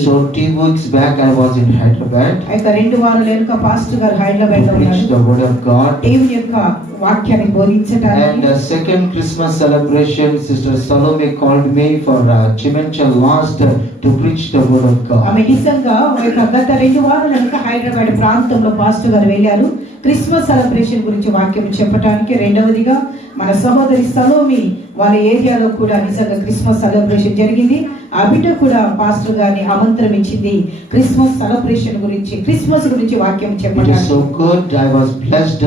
So 2 weeks back I was in Hyderabad అయితే 2 వారాల వెనుక పాస్టర్ గారు హైదరాబాద్ లో to preach ఉన్నారు. the word of God. దేవుని యొక్క వాక్యాన్ని బోధించడానికి. And the second Christmas celebration, Sister Salome called me for Chimencha last to preach the word of God. ఆమె నిజంగా గత 2 వారాల వెనుక హైదరాబాద్ ప్రాంతంలో పాస్టర్ గారు వెళ్ళారు క్రిస్మస్ సెలబ్రేషన్ గురించి వాక్యం చెప్పడానికి. రెండవదిగా మన సహోదరి సలోమి వాళ్ళ ఏరియాలో కూడా నిజంగా క్రిస్మస్ సెలబ్రేషన్ జరిగింది. ఆ బిడ్డ కూడా పాస్టర్ గారిని ఆమంత్రం ఇచ్చింది క్రిస్మస్ సెలబ్రేషన్ గురించి, క్రిస్మస్ గురించి వాక్యం చెప్పడానికి. It is so good. I was blessed.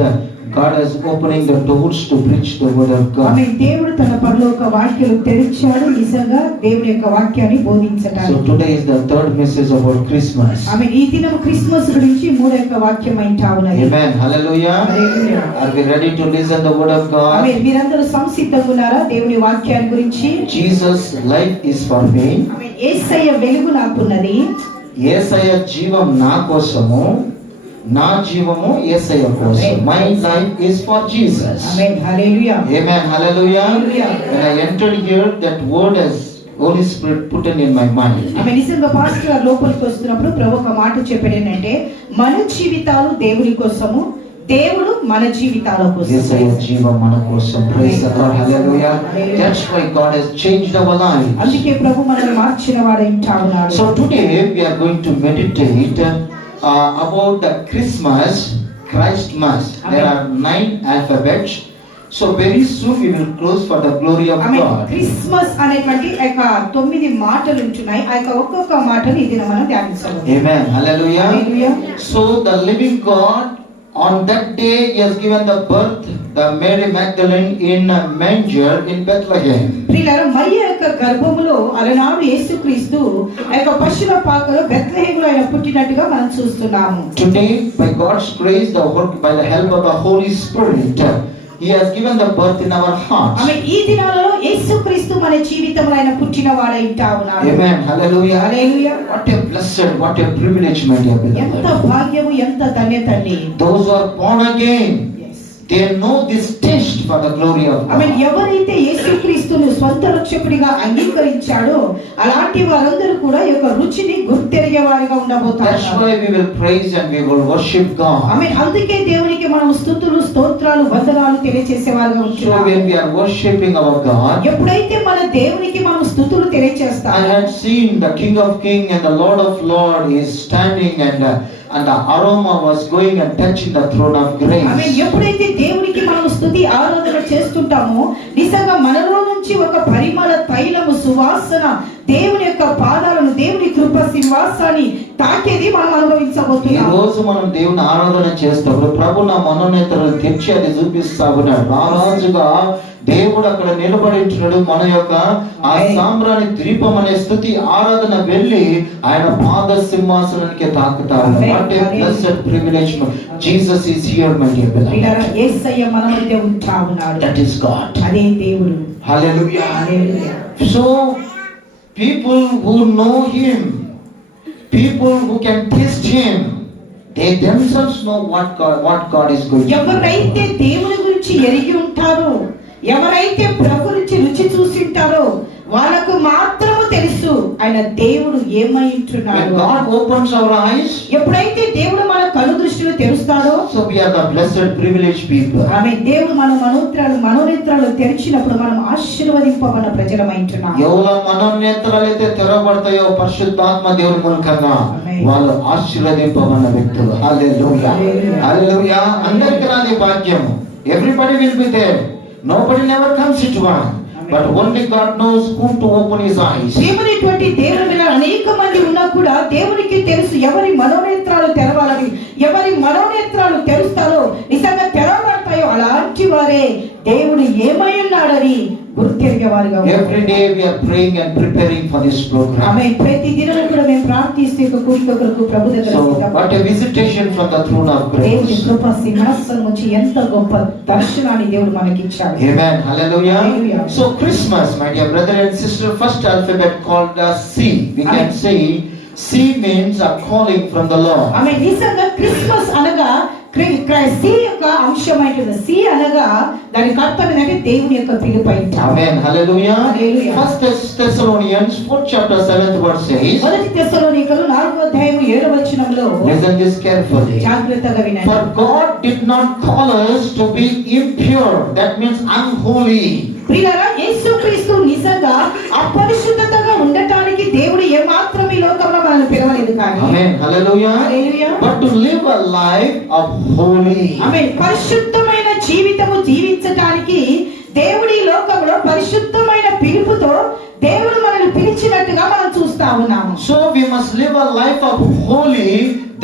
God is opening the doors to preach the word of God. ఆమె దేవుడు తన పరలోక వాక్యాలు తెరిచాడు నిజంగా దేవుని యొక్క వాక్యాన్ని బోధించడానికి. So today is the third message about Christmas. ఆమె ఈ దినం క్రిస్మస్ గురించి మూడో యొక్క వాక్యం అయితా ఉన్నది. Amen. Hallelujah. Hallelujah. Are we ready to listen the word of God? ఆమె మీరందరూ సంసిద్ధంగా ఉన్నారా దేవుని వాక్యాన్ని గురించి? Jesus light is for me. ఆమె యేసయ్య వెలుగు నాకున్నది. యేసయ్య జీవం నా కోసము, నా జీవము యేసయ్య కోసం. My life is for Jesus. Amen. Hallelujah. Amen. Hallelujah. Hallelujah. When I entered here, that word has Holy Spirit put in my mind. ఆమె నిజంగా పాస్టర్ గారు లోపలికి వస్తున్నప్పుడు ప్రభు ఒక మాట చెప్పాడు ఏంటంటే మన జీవితాలు దేవుని కోసము, దేవుడు మన జీవితాల కోసం. యేసయ్య జీవం మన కోసం. Praise the Lord. Hallelujah. That's why God has changed our lives. అందుకే ప్రభు మనల్ని మార్చిన వాడు ఇంటా ఉన్నాడు. So today we are going to meditate about the Christmas. There are 9 alphabets. So very soon we will close for the glory of God. Christmas అనేటువంటి ఒక 9 మాటలు ఉంటున్నాయి. ఆ యొక్క ఒక్కొక్క మాటని ఈ దినం మనం ధ్యానించాలి. Amen. Hallelujah. Hallelujah. So the living God on that day he has given the birth the Mary Magdalene in a manger in Bethlehem. ప్రియులారా మరియ యొక్క గర్భములో అలనాడు యేసుక్రీస్తు ఆ యొక్క పశుల పాకలో బెత్లెహేములో ఆయన పుట్టినట్టుగా మనం చూస్తున్నాము. Today by God's grace, by the help of the Holy Spirit, he has given the birth in our hearts. ఆమె ఈ దినాలలో యేసుక్రీస్తు మన జీవితంలో ఆయన పుట్టినవాడై ఉంటా ఉన్నాడు. Amen. Hallelujah. Hallelujah. What a blessed, what a privilege, my dear ఎంత beloved. భాగ్యము, ఎంత ధన్యత అండి. Those who are born again, Yes. they know this taste for the glory of ఆమె God. ఎవరైతే యేసుక్రీస్తును స్వంత రక్షకుడిగా అంగీకరించాడో అలాంటి వారందరూ కూడా ఈ యొక్క రుచిని గుర్తెరిగే వారిగా ఉండబోతారు. That's why we will praise and we will worship God. ఆమె అందుకే దేవునికి మనం స్తుతులు, స్తోత్రాలు, వందనాలు తెలియజేసే వారిగా So ఉంటున్నాము. when we are worshiping our God, ఎప్పుడైతే మన దేవునికి మనం స్తుతులు I తెలియజేస్తామో had seen the King of Kings and the Lord of Lords is standing and the aroma was going and touching the throne of grace. ఆమె ఎప్పుడైతే దేవునికి మనం స్తుతి ఆరాధన చేస్తుంటామో నిజంగా మనలో నుంచి ఒక పరిమళ తైలము సువాసన దేవుని యొక్క పాదాలను, దేవుని కృప సింహాసాన్ని తాకేది మనం ఈ అనుభవించబోతున్నాం. రోజు మనం దేవుని ఆరాధన చేస్తాము. ప్రభు నా మనోనేత్రాలు తెరిచి అది చూపిస్తా ఉన్నాడు. రారాజుగా దేవుడు అక్కడ నిలబడి ఉంటున్నాడు. మన యొక్క ఆ సాంబ్రాణి ద్వీపం అనే స్తుతి ఆరాధన వెళ్ళి ఆయన పాద సింహాసనానికి తాకుతారు. What a blessed privilege. Jesus is here, my dear beloved. యేసయ్య మన మధ్య ఉంటా ఉన్నాడు. That is God. అదే దేవుడు. Hallelujah. Hallelujah. So people who know him, people who can taste him, they themselves know what God is going to do. ఎవరైతే దేవుని గురించి ఎరిగి ఉంటారో, ఎవరైతే ప్రభు నుంచి రుచి చూసి ఉంటారో వాళ్ళకు మాత్రము తెలుసు ఆయన దేవుడు ఏమై ఉంటున్నాడు. When God opens our eyes, ఎప్పుడైతే దేవుడు మన కళ్ళు దృష్టిని తెరుస్తాడో, so we are the blessed privileged people. ఆమె దేవుడు మన మనోనేత్రాలు తెరిచినప్పుడు మనం ఆశీర్వదింపబడిన ప్రజలమై ఉంటున్నాం. ఎవరి మనోనేత్రాలు అయితే తెరవబడతాయో పరిశుద్ధాత్మ దేవుని మూలంగా వాళ్ళు ఆశీర్వదింపబడిన వ్యక్తులు. హల్లెలూయా. హల్లెలూయా. అందరికీ రాని భాగ్యము. Everybody will be there. Nobody never comes into one. But only God knows whom to open his eyes. దేవునిటువంటి దేవుని మీద అనేక మంది ఉన్నా కూడా దేవునికి తెలుసు ఎవరి మనోనేత్రాలు తెరవాలని, ఎవరి మనోనేత్రాలు తెరుస్తారో నిజంగా తెరవబడతాయో అలాంటి వారే దేవుడు ఏమై ఉన్నాడని గుర్తెరిగే వారిగా. Every day we are praying and preparing for this program. ఆమె ప్రతి దినం కూడా మేము ప్రార్థిస్తూ ఈ కూడిక కొరకు ప్రభు దగ్గర So what a visitation from the throne of దేవుని grace. కృప సింహాసనం నుంచి ఎంత గొప్ప దర్శనాన్ని దేవుడు మనకి ఇచ్చాడు. Amen. Hallelujah. Hallelujah. So Christmas, my dear brother and sister, first alphabet called C. We can say C means a calling from the Lord. ఆమె నిజంగా క్రిస్మస్ అనగా సి యొక్క అంశమైనది. సి అనగా దాని అర్థం ఏంటంటే దేవుని యొక్క పిలుపు అయింది. Amen. Hallelujah. Hallelujah. First Thessalonians 4th chapter 7th verse says, మొదటి తెస్సలోనికలు 4వ అధ్యాయం 7వ వచనంలో listen this carefully. జాగ్రత్తగా వినండి. For God did not call us to be impure, that means unholy. ప్రియులారా, యేసుక్రీస్తు నిజంగా అపరిశుద్ధతగా ఉండటానికి దేవుడు ఏమాత్రం ఈ లోకంలో మనల్ని పిలవలేదు కానీ, Amen. Hallelujah. Hallelujah. But to live a life of holy. ఆమేన్. పరిశుద్ధమైన జీవితము జీవించటానికి దేవుడు ఈ లోకంలో పరిశుద్ధమైన పిలుపుతో దేవుడు మనల్ని పిలిచినట్టుగా మనం చూస్తా ఉన్నాము. So we must live a life of holy.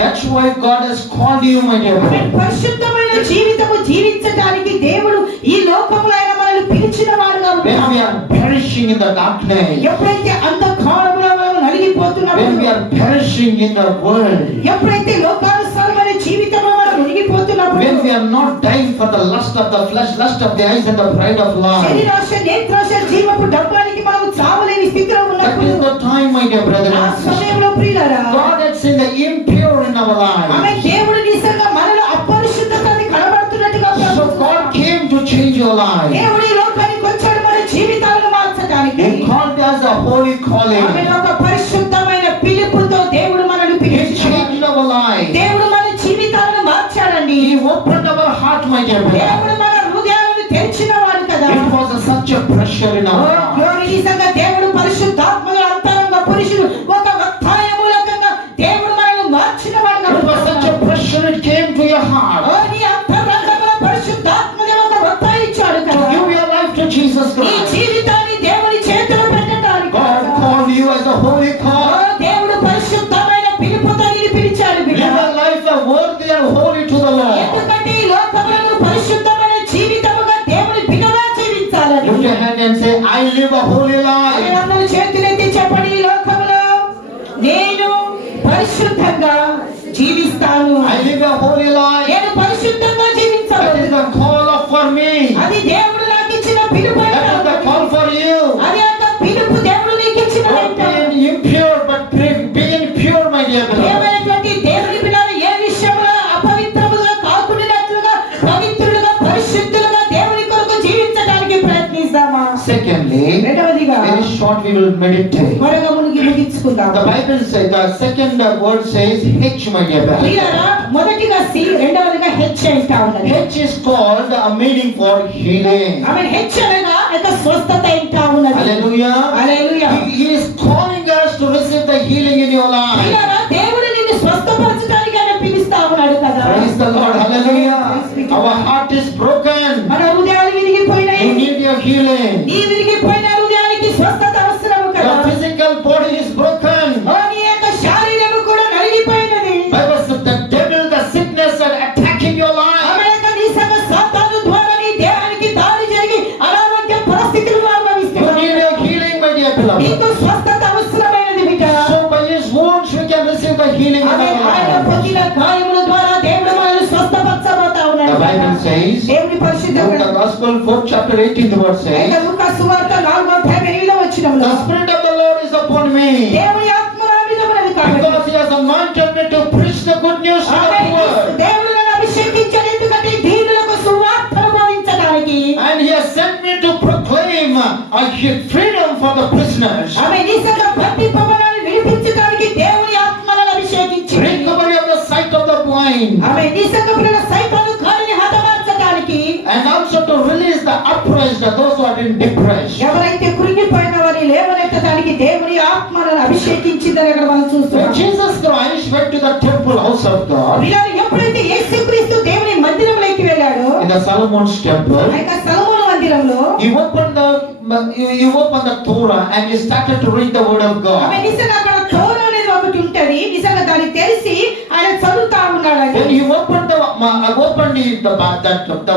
That's why God has called you, my dear brother. పరిశుద్ధమైన జీవితము జీవించటానికి దేవుడు ఈ లోకంలో ఆయన మనల్ని పిలిచిన వాడుగా When ఉన్నాము. we are perishing in the darkness, ఎప్పుడైతే అంధకారములో మనం when we నలిగిపోతున్నప్పుడు, are perishing in the world, ఎప్పుడైతే లోకానుసారమైన జీవితంలో మనం మునిగిపోతున్నప్పుడు, when we are not dying for the lust of the flesh, lust of the eyes and the pride of life, శరీరాశ, నేత్రాశ, జీవపు డబ్బానికి మనం చావలేని స్థితిలో that ఉన్నప్పుడు, is the time, my dear brother ఆ and sister. సమయంలో ప్రియులారా, God has seen the impure in our ఆమె lives. దేవుడు నిజంగా మనలో అపరిశుద్ధతని కనబడుతున్నట్టుగా So God came to change your life. దేవుడు ఈ లోకానికి వచ్చాడు మన జీవితాలను మార్చడానికి. He called us a holy ఆమె calling. ఒక పరిశుద్ధమైన పిలుపుతో దేవుడు మనల్ని He పిలిచాడు. changed our life. దేవుడు మన జీవితాలను మార్చాడండి. He opened our heart, my dear brother. దేవుడు మన హృదయాలను తెరిచిన వాడు కదా. It was such a pressure in our heart. glory, నిజంగా దేవుడు పరిశుద్ధాత్మగా అంతరంగ పురుషుడు ఒక ఒత్తాయ మూలకంగా దేవుడు మనల్ని మార్చిన వాడు It was such a pressure, it came to your heart. నీ అంతరంగంలో పరిశుద్ధాత్మగా ఒక ఒత్తాయి ఇచ్చాడు To కదా. give your life to Jesus నీ Christ. జీవితాన్ని దేవుని చేతిలో పెట్టడానికి God called you as a holy call. దేవుడు పరిశుద్ధమైన పిలుపుతో నిన్ను పిలిచాడు బిడ్డ. Live a life of worthy and holy to the Lord. ఎందుకంటే ఈ లోకంలో నువ్వు పరిశుద్ధమైన జీవితముగా దేవుని బిడ్డగా జీవించాలని. Lift your hand and say, I live a holy life. అందరూ చేతులెత్తి చెప్పండి, ఈ లోకంలో నేను పరిశుద్ధంగా జీవిస్తాను. I live a holy life. నేను పరిశుద్ధంగా That జీవించాలి. is the call of for me. అది దేవుడు నాకు ఇచ్చిన పిలుపు. That is the call for you. అది అంత పిలుపు దేవుడు నీకు ఇచ్చిన Not being impure, but being pure, my dear brother. ఏమైనటువంటి దేవుని పిల్లలు ఏ విషయంలో అపవిత్రముగా కాకుండానట్లుగా పవిత్రులుగా పరిశుద్ధులుగా దేవుని కొరకు జీవించడానికి ప్రయత్నిస్తామా? Secondly, రెండవదిగా very short we will meditate. త్వరగా ముగించుకుందాం. The Bible says, the second word says H, my dear brother. ప్రియులారా, మొదటిగా సి, రెండవదిగా హెచ్ అంటా ఉన్నది. H is called a meaning for healing. ఆమె హెచ్ అనగా ఒక స్వస్థత అంటా ఉన్నది. Hallelujah. Hallelujah. He is calling us to receive the healing in your life. ప్రియులారా, దేవుడు నిన్ను స్వస్థపరచడానికి ఆయన పిలుస్తా ఉన్నాడు కదా. Praise the Lord. Hallelujah. Our heart is broken. మన హృదయాలు విరిగిపోయినాయి. You need your healing. నీ విరిగిపోయిన హృదయానికి స్వస్థత అవసరం కదా. Your physical body is broken. ఓ, నీ యొక్క శరీరము కూడా నలిగిపోయినది. Bible says the devil, the sickness are attacking your life. ఆమె యొక్క నిజంగా సాతాను ద్వారా నీ దేహానికి దాడి జరిగి అనారోగ్య పరిస్థితులు You అనుభవిస్తున్నావు. need your healing, my dear beloved. నీకు స్వస్థత అవసరమైనది బిడ్డ. So by his wounds we can receive the healing in ఆమె our ఆయన life. పొందిన గాయముల ద్వారా దేవుడు మనల్ని స్వస్థపరచబోతా ఉన్నాడు. The Bible says, దేవుని పరిశుద్ధ Luke the Gospel 4th chapter 18th verse says, లూకా సువార్త 4వ అధ్యాయం 8వ వచనంలో the Spirit of the Lord is upon me, దేవుని ఆత్మ నా మీద ఉన్నది కాబట్టి because he has anointed me to preach the good news to ఆమె the poor, దేవుడు నన్ను అభిషేకించాడు ఎందుకంటే దీనులకు సువార్తను బోధించడానికి. and he has sent me to proclaim freedom for the prisoners, ఆమె నిజంగా బంది పవనాన్ని విడిపించడానికి దేవుని ఆత్మలను అభిషేకించింది. recovery of the sight of the blind, ఆమె నిజంగా పిల్లల సైతాను కాలిని హతమార్చడానికి, and also to release the oppressed, those who are in depression. ఎవరైతే కృంగిపోయిన వారిని లేవనెత్తడానికి దేవుని ఆత్మలను అభిషేకించిందని అక్కడ మనం When చూస్తున్నాం. Jesus Christ went to the temple house of God, పిల్లలు ఎప్పుడైతే యేసుక్రీస్తు దేవుని మందిరంలోకి వెళ్ళాడో, in the Solomon's temple, ఆ యొక్క సొలొమోను మందిరంలో he opened the Torah and he started to read the word of ఆమె God. నిజంగా అక్కడ తోరా అనేది ఒకటి ఉంటది. నిజంగా దాన్ని తెలిసి ఆయన చదువుతా ఉన్నాడు. When he opened the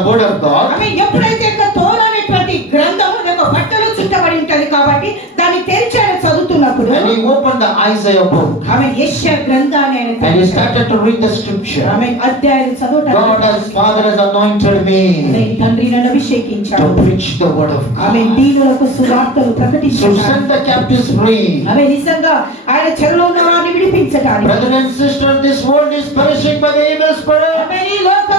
word of God, ఆమె ఎప్పుడైతే యొక్క తోరా అనేటువంటి గ్రంథం ఒక బట్టలో చుట్టబడి ఉంటది కాబట్టి దాన్ని తెరిచి ఆయన చదువుతున్నప్పుడు and he opened the Isaiah book ఆమె యెషయా గ్రంథాన్ని ఆయన and he started to read the scripture. ఆమె అధ్యాయాలు చదవటం. God as Father has anointed me తండ్రి నన్ను అభిషేకించాడు. to preach the word of ఆమె God, దీనులకు సువార్తలు to ప్రకటించాడు. set the captives free. ఆమె నిజంగా ఆయన చెరలో ఉన్న వారిని విడిపించడానికి. Brothers and sisters, this world is perishing by the evil spirit. ఆమె ఈ లోక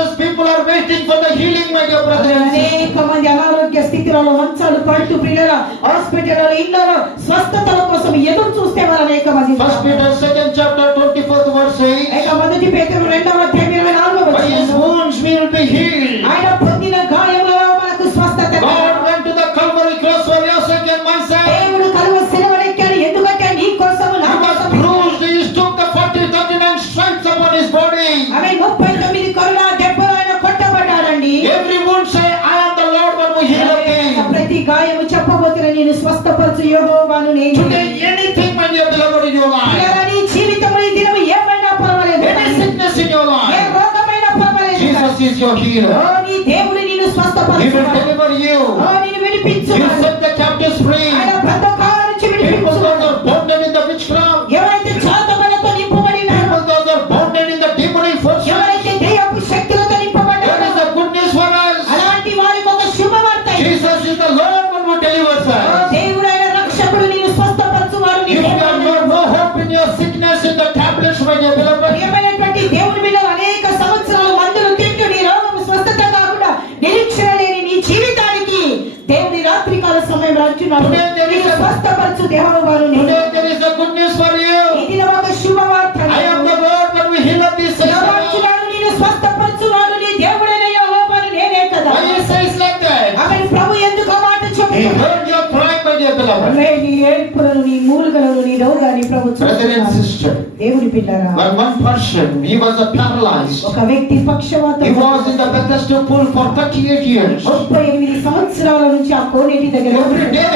houses, people are waiting for the healing, my dear brother and sister. అనేక మంది అనారోగ్య స్థితిలో మంచాలు పడుతూ పిల్లల హాస్పిటల్ ఇళ్లలో స్వస్థతల కోసం ఎదురు చూస్తే వారు అనేక మంది. 1 Peter 2nd chapter 24th verse says, మొదటి పేతురు 2వ అధ్యాయం 24వ by his వచనం, wounds we will be healed. ఆయన పొందిన గాయములలో మనకు స్వస్థత. God went to the Calvary cross for your sake and my sake. దేవుడు కలువ శిలువెక్కాడు ఎందుకంటే నీ కోసం నా He was కోసం. bruised, he took the 39 stripes upon his body. ఆమె 39 కరుణ దెబ్బలు ఆయన కొట్టబడ్డాడండి. Every wound say, I am the Lord one who healeth thee. ప్రతి గాయము చెప్పబోతున్న నేను స్వస్థపరచు యెహోవాను నేను. Today anything, my dear beloved, in your life, ఇలా నీ జీవితంలో ఈ దినం ఏమైనా పర్వాలేదు, any sickness in your A life, రోగమైనా పర్వాలేదు, Jesus is your healer. ఓ నీ దేవుడు నిన్ను He will స్వస్థపరచువాడు. deliver you. ఓ నిన్ను He will విడిపించువాడు. set the captives free. ఆయన బంధకాల నుంచి People విడిపించువాడు. that are bounded in the witchcraft, ఎవరైతే చాతబలతో నింపబడినారో, people that are bounded in the demonic forces, ఎవరైతే దెయ్యపు శక్తులతో there నింపబడ్డారో, is a good news for us. అలాంటి వారికి ఒక శుభవార్త. Jesus is the Lord one who delivers oh us. దేవుడు ఆయన రక్షకుడు నిన్ను స్వస్థపరచువాడు. నీ If you దేవుడు have no hope in your sickness, in the tablets, my dear beloved, ప్రియమైనటువంటి దేవుని మీద అనేక సంవత్సరాలు మందులు తింటూ నీ రోగం స్వస్థత కాకుండా నిరీక్షణ లేని నీ జీవితానికి దేవుని రాత్రికాల సమయంలో అంటున్నాడు, నిన్ను స్వస్థపరచు యెహోవాను నేను. today there is a good news for you. ఇది ఒక శుభవార్త. I am the Lord one who healeth thee, says the Lord. యెహోవాను నిన్ను స్వస్థపరచువాడు నీ దేవుడైన యెహోవాను నేనే కదా. Why he says like that? ఆమె ప్రభు ఎందుకు ఆ మాట He చెబుతున్నాడు? heard your cry, my dear beloved. ఆమె నీ ఏడ్పులను నీ మూలుగలను నీ రోగాన్ని ప్రభు Brother and చూస్తున్నాడు. sister, దేవుని పిల్లరా, when one person, he was paralyzed. ఒక వ్యక్తి He పక్షవాతం was in the Bethesda pool for 38 years. 38 సంవత్సరాల నుంచి ఆ కోనేటి దగ్గర Every day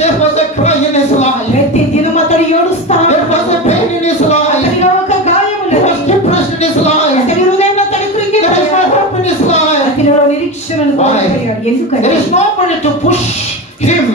there was a cry in his life. ప్రతి దినం అతడు ఏడుస్తాడు. There was a pain in his life. అతనిలో ఒక గాయము He was ఉన్నది. depressed in his life. అతని హృదయంలో అతడు There is no కృంగిపోయాడు. hope in his life. అతనిలో నిరీక్షణను కోల్పోయాడు. There ఎందుకంటే is nobody to push him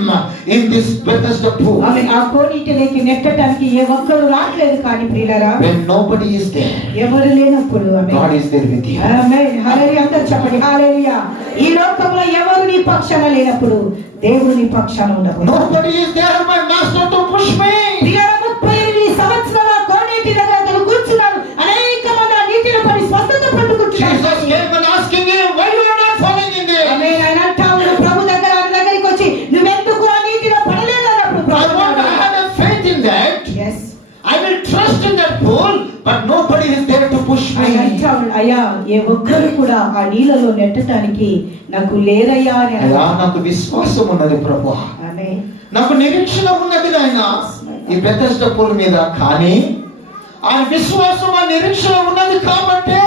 in this Bethesda pool. ఆమె ఆ కోనేటిలోకి నెట్టడానికి ఏ ఒక్కరు రాట్లేదు. కానీ ప్రియులారా, When nobody is there, ఎవరు లేనప్పుడు ఆమె God is there with you. ఆమేన్. హల్లెలూయా. అందరూ చెప్పండి హల్లెలూయా. ఈ లోకంలో ఎవరు నీ పక్షాన లేనప్పుడు దేవుడు నీ పక్షాన ఉండకూడదు. Nobody is there, my master, to push me. ప్రియులారా, 38 సంవత్సరాల కోనేటి దగ్గర అతను కూర్చున్నాడు. అనేక మంది ఆ నీటిలో పడి స్వస్థత పొందుకుంటున్నారు. Jesus came and asking him, why you are not falling in there? ఆమేన్. ఆయన అంటాడు ప్రభు దగ్గరికి వచ్చి నువ్వెందుకు ఆ నీటిలో పడలేదన్నప్పుడు I want to have a faith in that. yes I will trust in that pool, but nobody is there to push ఆయన me. అంటాడు అయ్యా ఏ ఒక్కరు కూడా ఆ నీళ్ళలో నెట్టడానికి నాకు లేరయ్యా అని అయ్యా అన్నాడు. నాకు విశ్వాసం ఉన్నది ప్రభు, ఆమేన్. నాకు నిరీక్షణ ఉన్నది నాయన ఈ బెతెస్డా పూల్ మీద. కానీ ఆ విశ్వాసం ఆ నిరీక్షణ ఉన్నది కాబట్టి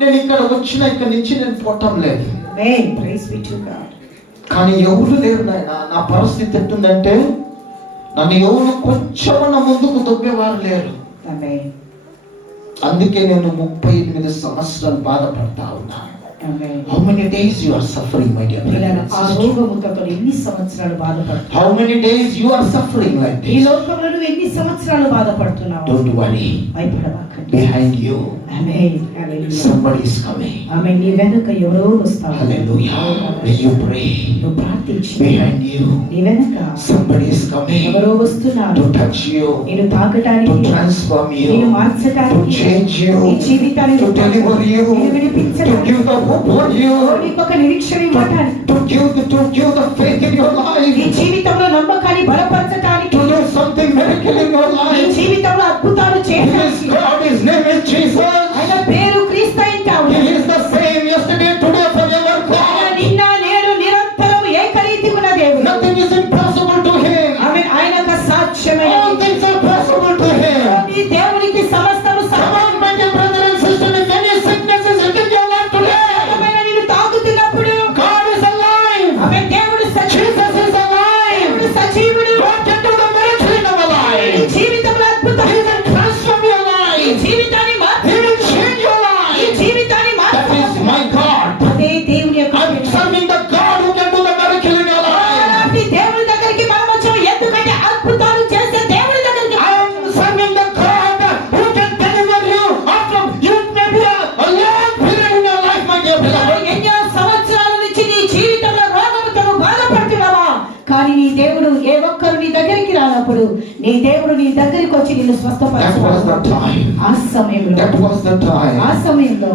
నేను ఇక్కడ వచ్చిన ఇక్కడి నుంచి నేను పోవటం లేదు. Amen. Praise be to God. కానీ ఎవరు లేరు నాయన. నా పరిస్థితి ఎట్టుందంటే నన్ను ఎవరు కొంచెమన్నా ముందుకు దొబ్బేవారు లేరు. ఆమేన్. అందుకే నేను 38 సంవత్సరాలు బాధపడతా ఉన్నాను. ఆమేన్. How many days you are suffering, my dear పిల్లలు brother and ఆ sister? రోగముతో ఎన్ని సంవత్సరాలు బాధపడుతున్నావు? How many days you are suffering like ఈ this? లోకంలో నువ్వు ఎన్ని సంవత్సరాలు బాధపడుతున్నావు? Don't worry. భయపడబాకండి. Behind you, amen. Hallelujah. somebody is coming. ఆమేన్. నీ వెనుక ఎవరో వస్తారు. Hallelujah. When you pray, నువ్వు ప్రార్థించు. behind you, నీ వెనుక somebody is coming ఎవరో వస్తున్నారు. to touch you, నిన్ను to తాకటానికి, transform నిన్ను you, మార్చడానికి, to change you, నీ జీవితాన్ని to deliver you, నిన్ను to విడిపించడానికి, give the hope for you, నీకు ఒక నిరీక్షణ ఇవ్వటానికి, to give the faith in your నీ life, జీవితంలో నమ్మకాన్ని బలపరచడానికి, to do something miracle in your నీ life. జీవితంలో అద్భుతాలు He is చేయడానికి. God, His name is Jesus. ఆయన పేరు క్రీస్తు అంటావు. He is the same yesterday, today, forever ఆయన God. నిన్న నేడు నిరంతరం ఏకరీతిగా ఉన్న దేవుడు. Nothing is impossible to Him. ఆమేన్. ఆయనకు అసాధ్యమైన All things are possible to Him. ఈ దేవునికి సమస్తము Come సాధ్యం. on, my dear brother and sister, if any sickness is in your life today, ఆయన నిన్ను తాకుతున్నప్పుడు God is alive. ఆమేన్. దేవుడు సజీవుడు. Jesus is alive. దేవుడు సజీవుడు. God can do the miracle in our నీ life. జీవితంలో అద్భుతం. He will transform your నీ life. జీవితాన్ని He March. will change your life. నీ దేవుడు నీ దగ్గరికి వచ్చి నిన్ను That was స్వస్థపరచాడు. the time. ఆ సమయంలో That was the time. ఆ సమయంలో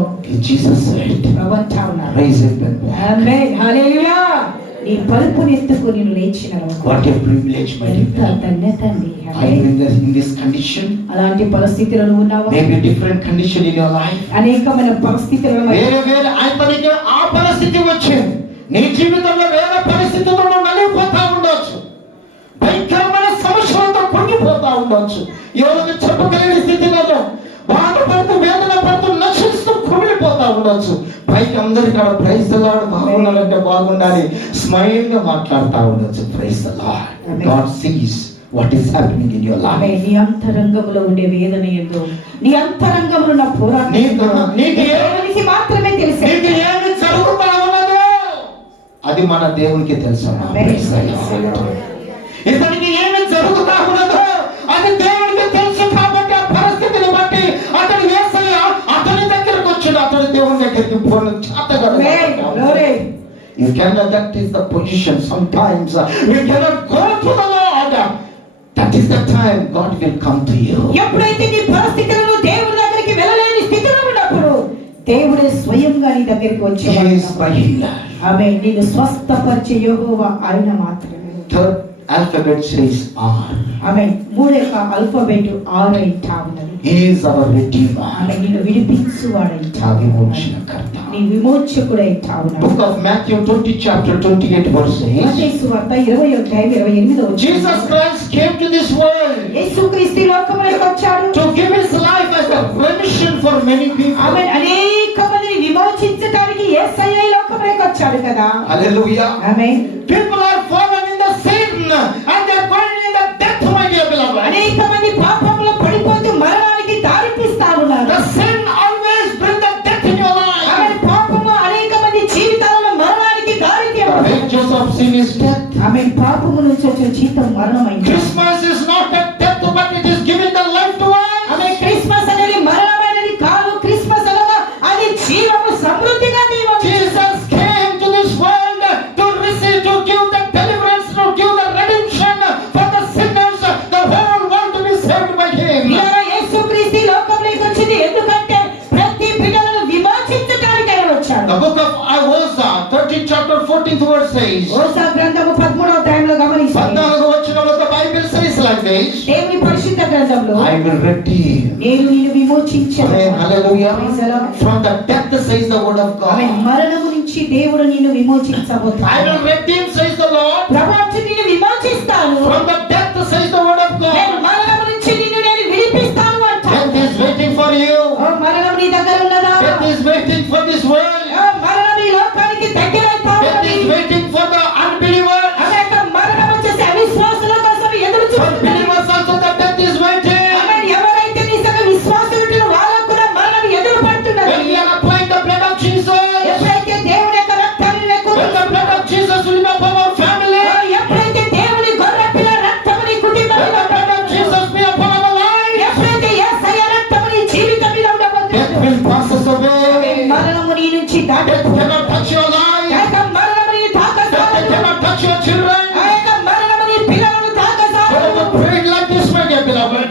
Jesus said, ప్రభువు అంటా ఉన్నాడు, rise up and walk. ఆమేన్, హల్లెలూయా. నీ పరుపుని ఎత్తుకొని నిన్ను లేచిన What a privilege, my ఎంత dear. ధన్యత అండి. Are you in this condition? అలాంటి పరిస్థితిలో నువ్వు ఉన్నావా? Maybe different condition in your life. అనేకమైన పరిస్థితులలో వేరే ఆయనకి ఆ పరిస్థితి వచ్చింది. నీ జీవితంలో వేరే పరిస్థితుల్లో నలిగిపోతా ఉండొచ్చు. భయంకరమైన సమస్యలతో పొంగిపోతా ఉండొచ్చు. ఎవరికి చెప్పగలిగిన స్థితిలో బాధపడుతూ వేదన పడుతూ నశిస్తూ కుమిలిపోతా ఉండొచ్చు. పైకి అందరికీ ప్రైజ్ ద లార్డ్ బాగుండాలంటే బాగుండాలి, స్మైల్ గా మాట్లాడుతూ ఉండొచ్చు. Praise the lord. God sees what is happening in your life. నీ అంతరంగంలో ఉండే వేదన ఏందో, నీ అంతరంగంలో ఉన్న పోరాటం దేవునికి మాత్రమే తెలుసు. నీకు ఏమి జరుగుతా ఉన్నదో అది మన దేవునికి తెలుసు. ఇతనికి ఏమి జరుగుతా ఉన్నదో అది దేవునికి తెలుసు. కాబట్టి ఆ పరిస్థితిని బట్టి అతడు యేసయ్య అతని దగ్గరకు వచ్చాడు. అతడు దేవుని దగ్గరికి పోవడం చేతగాడు. You cannot, that is the position. Sometimes we cannot go to the Lord. That is the time God will come to you. ఎప్పుడైతే నీ పరిస్థితులను దేవుని దగ్గరికి వెళ్ళలేని స్థితిలో ఉన్నప్పుడు దేవుడే స్వయంగా నీ దగ్గరికి వచ్చేవాడు. He is my healer. ఆమేన్. నిన్ను స్వస్థపరిచే యెహోవా ఆయన మాత్రమే. Third alphabet says R. ఆమేన్. మూడవ ఆల్ఫాబెట్ R అయితా ఉన్నది. He is our redeemer. ఆమేన్. నిన్ను విడిపించువాడైతా, విమోచనకర్త. నీ విమోచకుడైతా ఉన్నాడు. Book of Matthew 20 chapter 28 verse 8. మత్తయి సువార్త 20:28 Jesus Christ came to this world యేసుక్రీస్తు లోకములోకి వచ్చాడు to give his life as a remission for many people. ఆమేన్. అనేక మందిని విమోచించడానికి యేసయ్య ఈ లోకములోకి వచ్చాడు కదా. Hallelujah. Amen. People are fallen in the sin and they are going in the death, my dear beloved. అనేక మంది పాపంలో పడిపోతూ మరణానికి దారి తీస్తా ఉన్నారు. The sin always brings the death in your life. ఆమేన్. పాపము అనేక మంది జీవితాలలో మరణానికి దారి The తీయబడింది. wages of sin is death. ఆమేన్. పాపము నుంచి వచ్చే జీతం మరణమైంది. Christmas is not a death, but it is giving the life to us. Amen. Christmas అనేది మరణమైనది కాదు. క్రిస్మస్ అనగా అది జీవము సమృద్ధిగా దీవెన. Jesus came to this world to receive, to give the deliverance, to give the redemption for the sinners, the whole world to be saved by him. ఇలా యేసుక్రీస్తు లోకంలోకి వచ్చింది ఎందుకంటే ప్రతి బిడ్డలను విమోచించడానికి ఆయన వచ్చాడు. The book of Hosea 13 chapter 14th verse says, హోషేయ గ్రంథము 13వ అధ్యాయంలో గమనిస్తే 14వ వచనంలో the Bible says like this, దేవుని పరిశుద్ధ గ్రంథంలో I will redeem. నేను నిన్ను విమోచించాను. Amen. Hallelujah. Praise the Lord. From the death says the word of amen. God. మరణము నుంచి దేవుడు నిన్ను విమోచించబోతున్నాడు. I will redeem says the Lord. ప్రభువు వచ్చి నిన్ను విమోచిస్తాను. From the death says the word of నేను God. మరణము నుంచి నిన్ను నేను విడిపిస్తాను అంటాడు. Death is waiting for you. ఓ మరణం నీ దగ్గర ఉన్నదా? Death is waiting for this world. ఓ మరణం ఈ లోకానికి దగ్గరైతా Death ఉన్నది. is waiting for the unbelievers. అనేక మరణం వచ్చేసి అవిశ్వాసుల కోసం ఎదురు For చూస్తున్నారు. believers also the death is waiting. ఆమేన్. ఎవరైతే నిజంగా విశ్వాసం ఉంటున్నారో వాళ్ళకు కూడా మరణం ఎదురు పడుతున్నది. When we are applying the blood of Jesus, ఎప్పుడైతే దేవుని యొక్క రక్తాన్ని when the blood of Jesus will be upon our family, ఎప్పుడైతే దేవుని గొర్రెపిల్ల రక్తముని when కుటుంబంలో the blood of Jesus be upon our life, ఎప్పుడైతే యేసయ్య రక్తముని జీవితం మీద death ఉండబోతుందో will pass us away. మరణము నీ నుంచి Death దాటదు. cannot touch your life. ఆ యొక్క మరణము నీ Death తాకసాగదు. cannot touch your children. ఆ యొక్క మరణము నీ పిల్లలను తాకసాగదు. Job prayed like this, my dear beloved.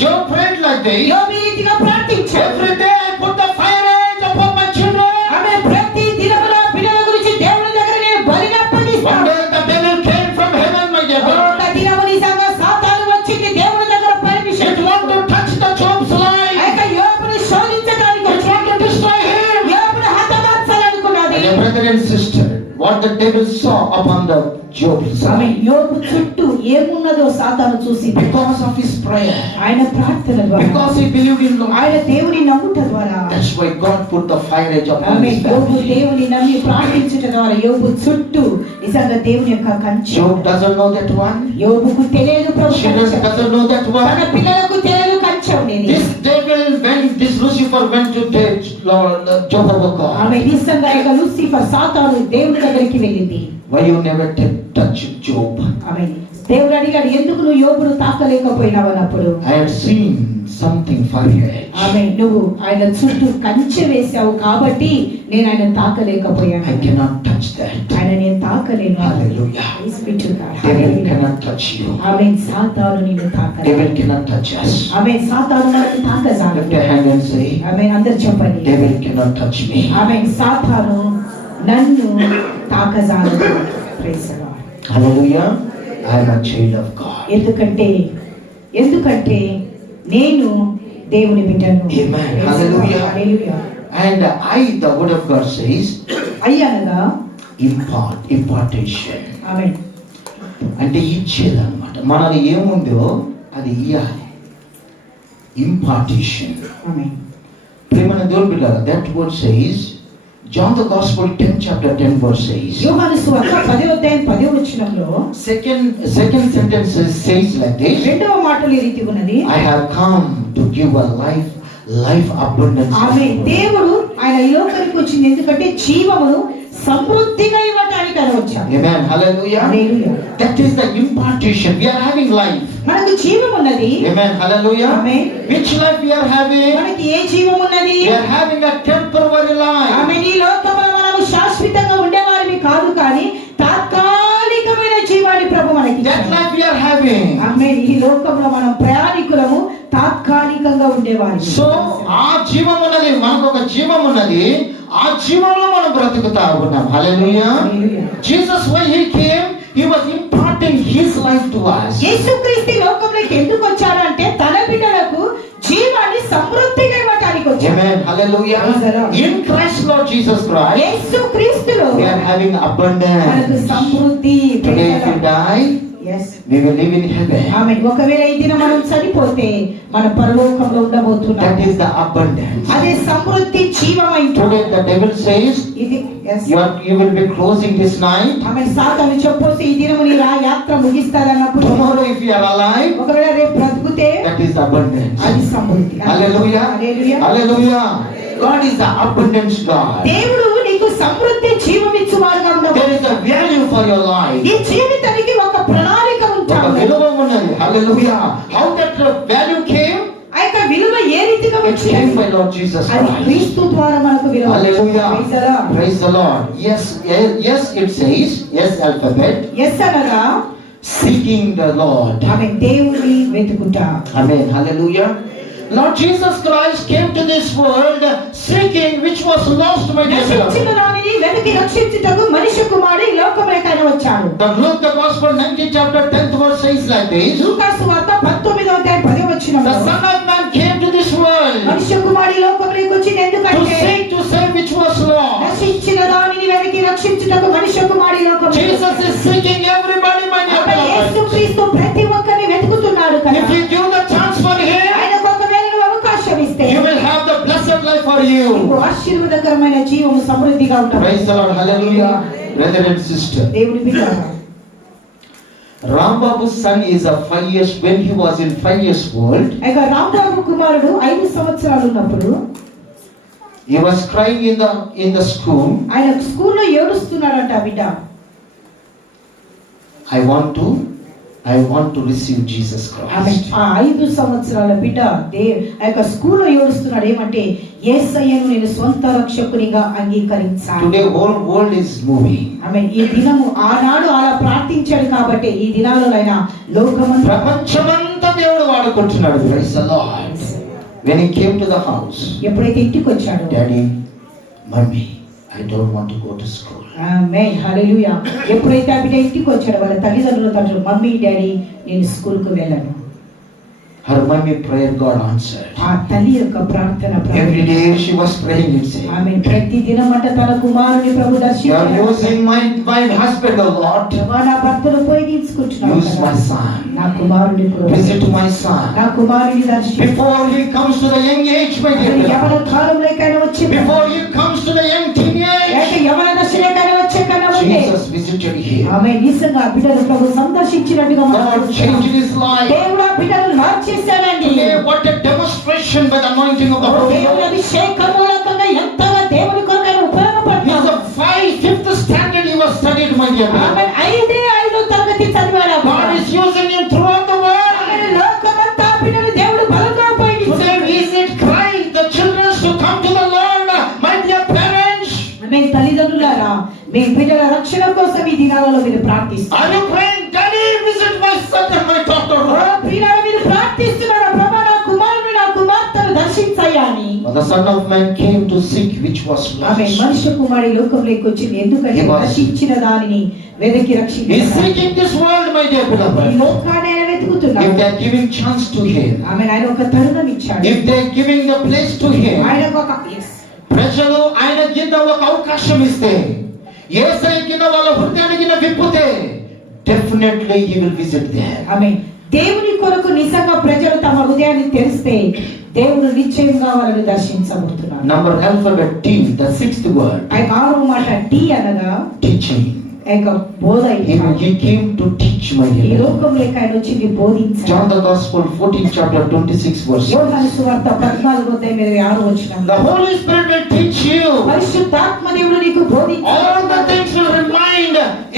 Job prayed like this. యోబు ఈ రీతిగా ప్రార్థించాడు. Every day I put the fire edge upon my children. ఆమె ప్రతి దినము నా పిల్లల గురించి దేవుని దగ్గర నేను బలిని One అప్పగిస్తాను. day the devil came from heaven, my dear beloved. ఒక దినము నిజంగా సాతాను వచ్చింది దేవుని దగ్గర permission. It want to touch the Job's ఆ life. యొక్క యోబుని శోధించడానికి It want to destroy him. యోబును హతమార్చాలనుకున్నది. My dear brother and sister, what the devil saw upon the Job's ఆమె life, యోబు చుట్టూ ఏమున్నదో సాతాను చూసి because of his prayer, ఆయన ప్రార్థన ద్వారా because he believed in Lord, ఆయన దేవుని నమ్ముట ద్వారా that's why God put the fire edge upon ఆమె his యోబు family. దేవుని నమ్మి ప్రార్థించుట ద్వారా యోబు చుట్టూ నిజంగా దేవుని యొక్క కంచె. Job doesn't know that one. యోబుకు తెలియదు ప్రభు Children కంచె. doesn't know that తన one. పిల్లలకు తెలియదు కంచె ఉండేది. This devil, when this Lucifer went to take Lord Jehovah God, ఆమె నిజంగా యొక్క లూసిఫర్ సాతాను దేవుని దగ్గరికి వెళ్ళింది. why you never touch Job? ఆమె దేవుడు అడిగాడు, ఎందుకు నువ్వు యోబును తాకలేకపోయినావు అన్నప్పుడు, I had seen something far ahead. ఆమె నువ్వు ఆయన చుట్టూ కంచె వేశావు కాబట్టి నేను ఆయన తాకలేకపోయాను. I cannot touch that. ఆయన నేను తాకలేను. Hallelujah. Praise be to God. Devil Hallelujah. cannot touch you. ఆమె సాతాను నిన్ను తాకలేడు. Devil cannot touch us. ఆమె సాతాను మనల్ని Lift తాకజాలడు. your hand and say, ఆమె అందరు చెప్పండి, Devil cannot touch me. ఆమె సాతాను నన్ను తాకజాలడు. Praise the Lord. Hallelujah. I am a child of God. ఎందుకంటే నేను దేవుని బిడ్డను. Amen. Praise the Lord. Hallelujah. Hallelujah. And the word of God says, అయ్యనగా impartation. ఆమె అంటే ఇచ్చేది అనమాట. మనది ఏముందో అది ఇయ్యాలి. ఇంపార్టేషన్. ఆమె ప్రేమన దేవుని బిడ్డలారా, that word says, John the Gospel 10 chapter 10 verse says, యోహాను సువార్త 10వ అధ్యాయం 10వ వచనంలో second sentence says like this, రెండవ మాటలు ఈ రీతిగా ఉన్నది, I have come to give a life abundance. ఆమె దేవుడు ఆయన ఈ లోకానికి వచ్చింది ఎందుకంటే జీవమును సమృద్ధిగా ఇవ్వడానికి ఆయన వచ్చాడు. Amen. Hallelujah. Hallelujah. That is the impartation. We are having life. మనకు జీవం ఉన్నది. Amen. Hallelujah. Amen. Which life we are having? మనకి ఏ జీవం ఉన్నది? We are having a temporary life. ఆమె ఈ లోకంలో మనము శాశ్వతంగా ఉండేవారిని కాదు, కానీ తాత్కాలికమైన జీవాన్ని ప్రభు మనకి That ఇచ్చాడు. life we are having. ఆమె ఈ లోకంలో మనం ప్రయాణికులము, తాత్కాలికంగా ఉండేవారి. సో ఆ జీవం ఉన్నది, మనకు ఒక జీవం ఉన్నది, ఆ జీవంలో మనం బ్రతుకుతా ఉన్నాం. Hallelujah. Jesus when he came, he was imparting his life to us. యేసుక్రీస్తు లోకంలోకి ఎందుకు వచ్చాడంటే తన బిడ్డలకు జీవాన్ని సమృద్ధిగా ఇవ్వడానికి వచ్చాడు. Amen. Hallelujah. In Christ Lord Jesus Christ, యేసుక్రీస్తులో we are having abundance. మనకు సమృద్ధి. Today if you die, yes, we will live in heaven. ఆమేన్. ఒకవేళ ఈ దినం మనం చనిపోతే మన పరలోకంలో ఉండబోతున్నాం. That is the abundance. అదే సమృద్ధి జీవమైంది. Today the devil says, ఇది yes, you will be closing this night. ఆమేన్. సాతాను చెప్పొస్తే ఈ దినం నీ యాత్ర ముగిస్తాదన్నప్పుడు, Tomorrow if you are alive, ఒకవేళ రేపు బ్రతుకుతే that is abundance. అది సమృద్ధి. Hallelujah. Hallelujah. Hallelujah. God is the abundance God. దేవుడు నీకు సమృద్ధి జీవమిచ్చువాడుగా ఉన్నాడు. There is a value for your life. ఈ జీవితానికి ఒక ప్రణాళిక ఒక ఉంటాడు. విలువ ఉన్నది. Hallelujah. How that value came? ఆ యొక్క విలువ ఏ రీతిగా It వచ్చింది? came by Lord Jesus అది Christ. క్రీస్తు ద్వారా మనకు విలువ. Hallelujah. Praise the Lord. Praise the Lord. Yes, it says, yes alphabet, yes అనగా seeking the Lord. ఆమె దేవుని వెతుకుట. Amen. Hallelujah. Lord Jesus Christ came to this world seeking which was lost, my dear నశించిన beloved. దానిని వెతికి రక్షించుటకు మనిషి కుమారుడు ఈ లోకమునకు ఆయన వచ్చాడు. The Luke the Gospel 19 chapter 10th verse says like this, లూకా సువార్త 19వ అధ్యాయం 10వ వచనంలో, the Son of Man came to this world మనిషి కుమారుడు ఈ లోకమునకు వచ్చింది to ఎందుకంటే seek to save which was lost. నశించిన దానిని వెతికి రక్షించుటకు మనిషి కుమారుడు ఈ లోకమునకు Jesus is seeking everybody, my dear beloved. యేసుక్రీస్తు ప్రతి ఒక్కరిని వెతుకుతున్నాడు కదా. If you give the chance for him, ఆయనకు ఒకవేళ నువ్వు అవకాశం ఇస్తే you will have the blessed life for you. నీకు ఆశీర్వాదకరమైన జీవము సమృద్ధిగా ఉంటుంది. Praise the Lord. Hallelujah. Brother and sister, దేవుని బిడ్డలారా, Rambabu's son is a 5 years, when he was in 5 years old, ఇక రాంబాబు కుమారుడు 5 సంవత్సరాలు ఉన్నప్పుడు he was crying in the school, ఆయన స్కూల్లో ఏడుస్తున్నాడంట ఆ బిడ్డ. I want to receive Jesus ఆమె Christ. ఆ 5 సంవత్సరాల బిడ్డ ఆ యొక్క స్కూల్లో ఏడుస్తున్నాడు. ఏమంటే యేసయ్యను నేను సొంత రక్షకునిగా అంగీకరించాలి. Today whole world is moving. ఆమె ఈ దినము ఆనాడు అలా ప్రార్థించాడు కాబట్టి ఈ దినాలలో ఆయన లోకమంతా ప్రపంచమంతా దేవుడు వాడుకుంటున్నాడు. Praise the Lord. When he came to the house, ఎప్పుడైతే ఇంటికి వచ్చాడో, Daddy, Mummy, I don't want to go to school. ఆమేన్. హల్లెలూయా. ఎప్పుడైతే ఆ బిడ్డ ఇంటికి వచ్చాడో వాళ్ళ తల్లిదండ్రులతో అంటారు, మమ్మీ డాడీ నేను స్కూల్కి వెళ్ళను. Her mummy prayer God answered. ఆ తల్లి యొక్క ప్రార్థన Every day she was praying, it said, ఆమె ప్రతి దినమంట తన కుమారుని ప్రభు you are దర్శించాడు. using my husband, O Lord. నా భర్తను ఉపయోగించుకుంటున్నావు Use కదా. my son. నా కుమారుని ప్రభు Visit my son. నా కుమారుని దర్శించు. Before he comes to the young age, my dear యవన beloved. కాలంలోకి ఆయన వచ్చి, Before he comes to the young teenage, లేక యవన దశలోకి ఆయన వచ్చే కన్నా ముందే Jesus visited him. ఆమె నిజంగా ఆ బిడ్డను ప్రభు సందర్శించినట్టుగా మనం God చూస్తున్నాం. changed his life. దేవుడు ఆ బిడ్డను మార్చేశాడండి. Today, what a demonstration by the anointing of the Holy దేవుని Ghost. అభిషేకం మూలకంగా ఎంతగా దేవుని కొరకు ఆయన He is ఉపయోగపడతాడు. a 5th standard he was studied, my dear ఆమె beloved. 5 తరగతి చదివాడు ఆ God బిడ్డ. is బిడ్డలారా మీ బిడ్డల రక్షణ కోసం ఈ దినాలలో మీరు ప్రార్థిస్తారు. Are you praying, Daddy, visit my son and my daughter? ప్రియులారా మీరు ప్రార్థిస్తున్నారా, ప్రభా నా కుమారుని నా కుమార్తెను దర్శించయ్యా అని. The Son of Man came to seek which was ఆమె lost. మనుష్య కుమారుడు లోకంలోకి వచ్చింది ఎందుకంటే He was- రక్షించిన దానిని వెదకి He is రక్షించాడు. seeking this world, my dear ఈ beloved. లోకాన్ని ఆయన If వెతుకుతున్నాడు. they are giving chance to him, ఆమె ఆయన ఒక తరుణం ఇచ్చాడు. if they are giving the place to him, ఆయనకు ఒక ప్రజలు ఆయన కింద ఒక అవకాశం ఇస్తే, యేసయ్య కింద వాళ్ళ హృదయాన్ని కింద విప్పుతే, definitely he will visit them. ఆమె దేవుని కొరకు నిజంగా ప్రజలు తమ హృదయాన్ని తెరిస్తే దేవుడు నిశ్చయంగా వాళ్ళని దర్శించబోతున్నారు. Number alphabet T, the sixth word, ఆ ఆరవ మాట టీ అనగా teaching. ఏక బోధ. He came to teach, my ఈ dear beloved. లోకంలోకి ఆయన వచ్చింది బోధించాడు. John the Gospel 14 chapter 26 verse. యోహాను సువార్త 14:26. The Holy Spirit will teach you. పరిశుద్ధాత్మ దేవుడు నీకు బోధించాడు. All the things will remind